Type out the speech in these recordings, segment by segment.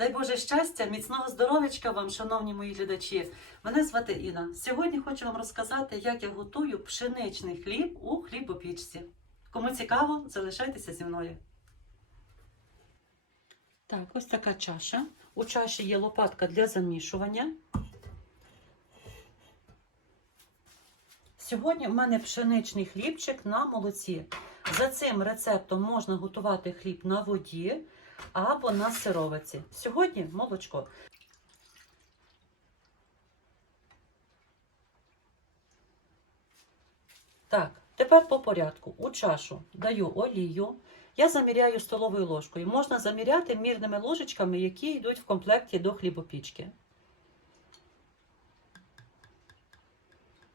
Дай Боже щастя, міцного здоров'ячка вам, шановні мої глядачі. Мене звати Інна. Сьогодні хочу вам розказати, як я готую пшеничний хліб у хлібопічці. Кому цікаво, залишайтеся зі мною. Так, ось така чаша. У чаші є лопатка для замішування. Сьогодні в мене пшеничний хлібчик на молоці. За цим рецептом можна готувати хліб на воді або на сировиці. Сьогодні молочко. Так, тепер по порядку. У чашу даю олію. Я заміряю столовою ложкою. Можна заміряти мірними ложечками, які йдуть в комплекті до хлібопічки.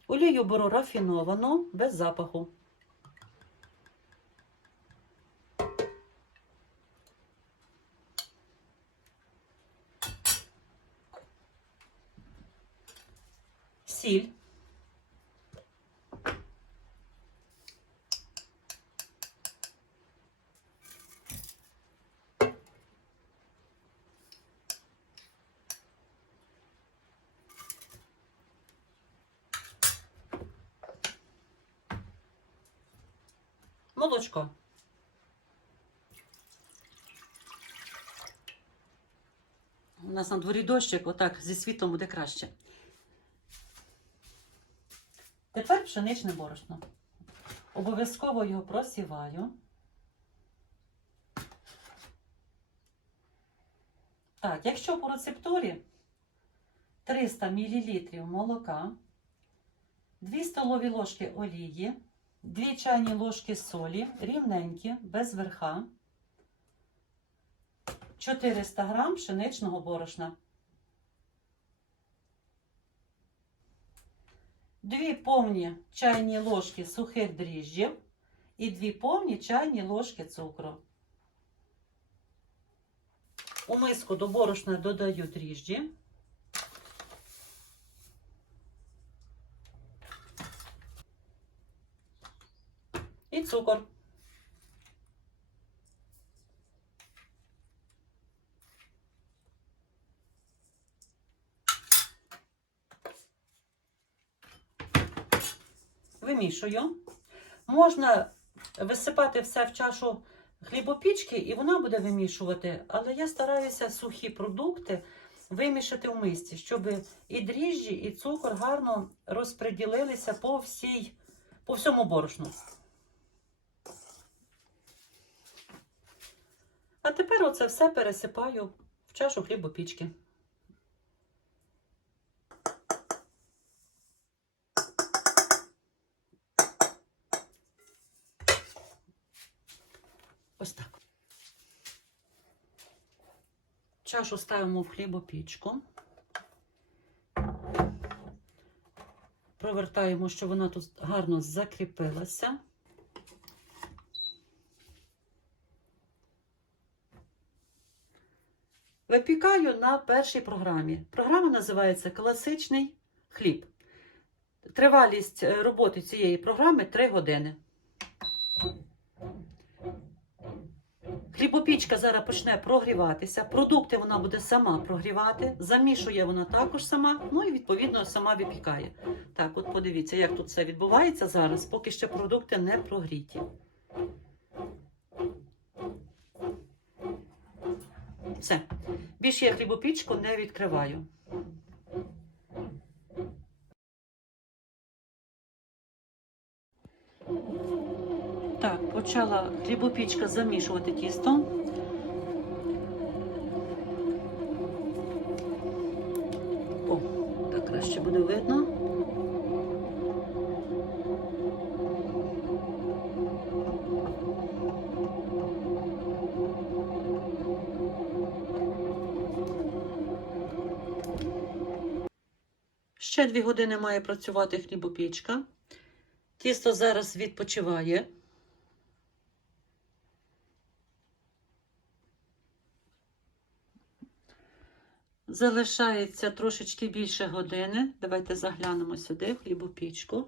Олію беру рафіновану, без запаху. Сіль. Молочко. У нас на дворі дощик, отак зі світлом буде краще. Тепер пшеничне борошно. Обов'язково його просіваю. Так, якщо по рецептурі 300 мл молока, 2 столові ложки олії, 2 чайні ложки солі, рівненькі, без верха, 400 грам пшеничного борошна. Дві повні чайні ложки сухих дріжджів і дві повні чайні ложки цукру. У миску до борошна додаю дріжджі. І цукор. Вимішую. Можна висипати все в чашу хлібопічки, і вона буде вимішувати, але я стараюся сухі продукти вимішати в мисці, щоб і дріжджі, і цукор гарно розподілилися по, всій, по всьому борошну. А тепер оце все пересипаю в чашу хлібопічки. Чашу ставимо в хлібопічку. Провертаємо, щоб вона тут гарно закріпилася. Випікаю на першій програмі. Програма називається Класичний хліб. Тривалість е, роботи цієї програми 3 години. Хлібопічка зараз почне прогріватися. Продукти вона буде сама прогрівати, замішує вона також сама, ну і відповідно сама випікає. Так, от подивіться, як тут все відбувається зараз, поки ще продукти не прогріті. Все. Більше я хлібопічку не відкриваю. Почала хлібопічка замішувати тісто. О, так краще буде видно. Ще дві години має працювати хлібопічка. Тісто зараз відпочиває. Залишається трошечки більше години. Давайте заглянемо сюди, в хлібопічку.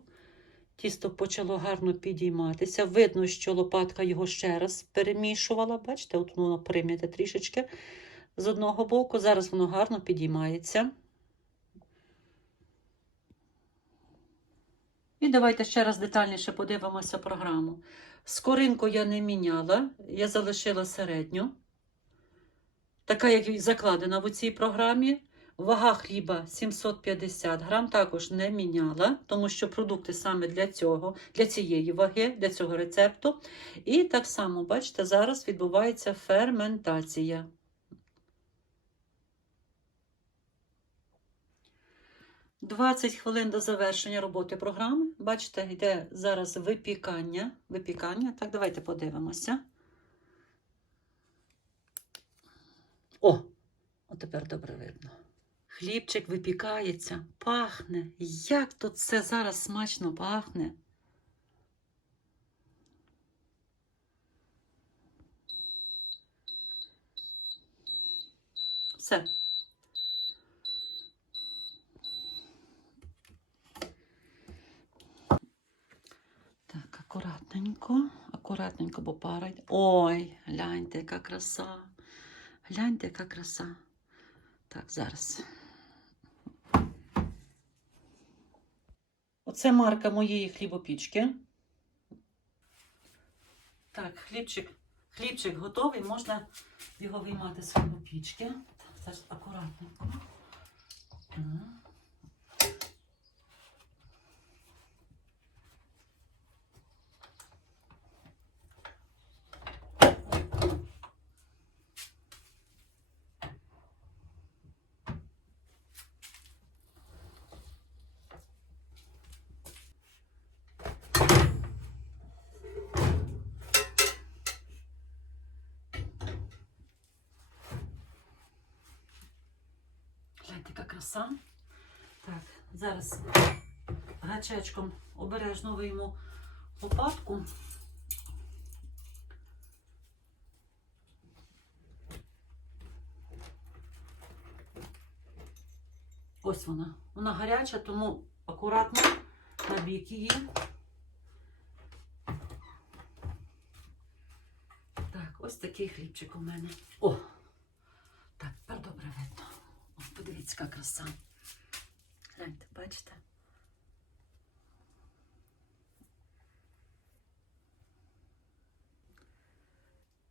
Тісто почало гарно підійматися. Видно, що лопатка його ще раз перемішувала. Бачите, от воно прим'яте трішечки. з одного боку. Зараз воно гарно підіймається. І давайте ще раз детальніше подивимося програму. Скоринку я не міняла, я залишила середню. Така, як і закладена в цій програмі. Вага хліба 750 грам, також не міняла, тому що продукти саме для цього, для цієї ваги, для цього рецепту. І так само, бачите, зараз відбувається ферментація. Двадцять хвилин до завершення роботи програми. Бачите, йде зараз випікання. Випікання. Так, давайте подивимося. О! От тепер добре видно. Хлібчик випікається, пахне. Як тут все зараз смачно пахне. Все. Так, акуратненько, акуратненько, бо пара. Ой, гляньте, яка краса. Гляньте, яка краса. Так, зараз. Оце марка моєї хлібопічки. Так, хлібчик, хлібчик готовий, можна його виймати з хлібопічки. Так, зараз акуратненько. Яка краса. Так, зараз гачечком обережно вийму лопатку. Ось вона. Вона гаряча, тому акуратно на бік її. Так, ось такий хлібчик у мене. О! Так, тепер добре видно. О, подивіться, яка краса. Гляньте, бачите?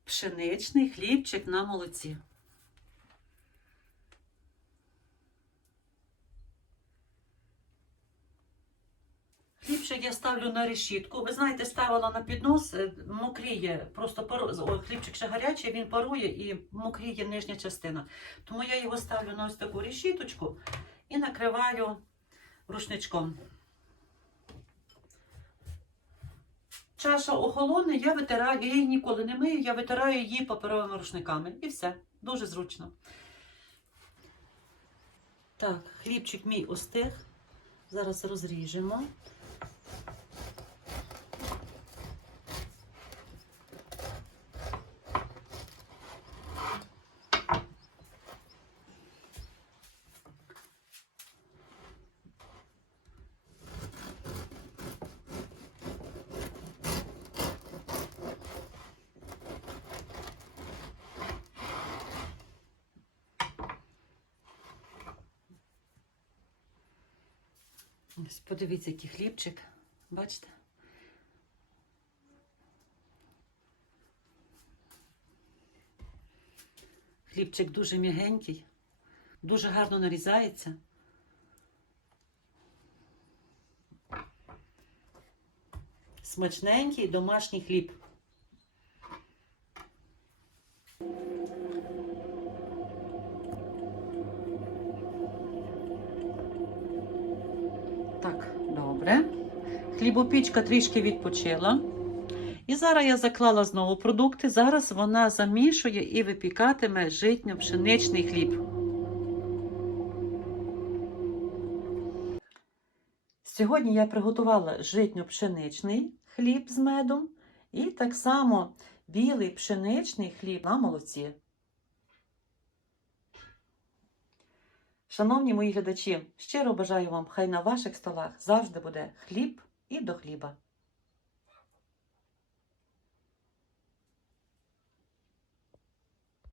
Пшеничний хлібчик на молоці. Хлібчик я ставлю на решітку. Ви знаєте, ставила на піднос, е, мокріє, просто пару... Хлібчик ще гарячий, він парує і мокріє нижня частина. Тому я його ставлю на ось таку решіточку і накриваю рушничком. Чаша охолоне, я витираю, я її ніколи не мию, я витираю її паперовими рушниками. І все. Дуже зручно. Так, хлібчик мій остиг. Зараз розріжемо. Ось подивіться, який хлібчик. Бачите? Хлібчик дуже м'ягенький, дуже гарно нарізається. Смачненький домашній хліб. Добре. Хлібопічка трішки відпочила. І зараз я заклала знову продукти. Зараз вона замішує і випікатиме житньо-пшеничний хліб. Сьогодні я приготувала житньо-пшеничний хліб з медом і так само білий пшеничний хліб на молоці. Шановні мої глядачі, щиро бажаю вам, хай на ваших столах завжди буде хліб і до хліба.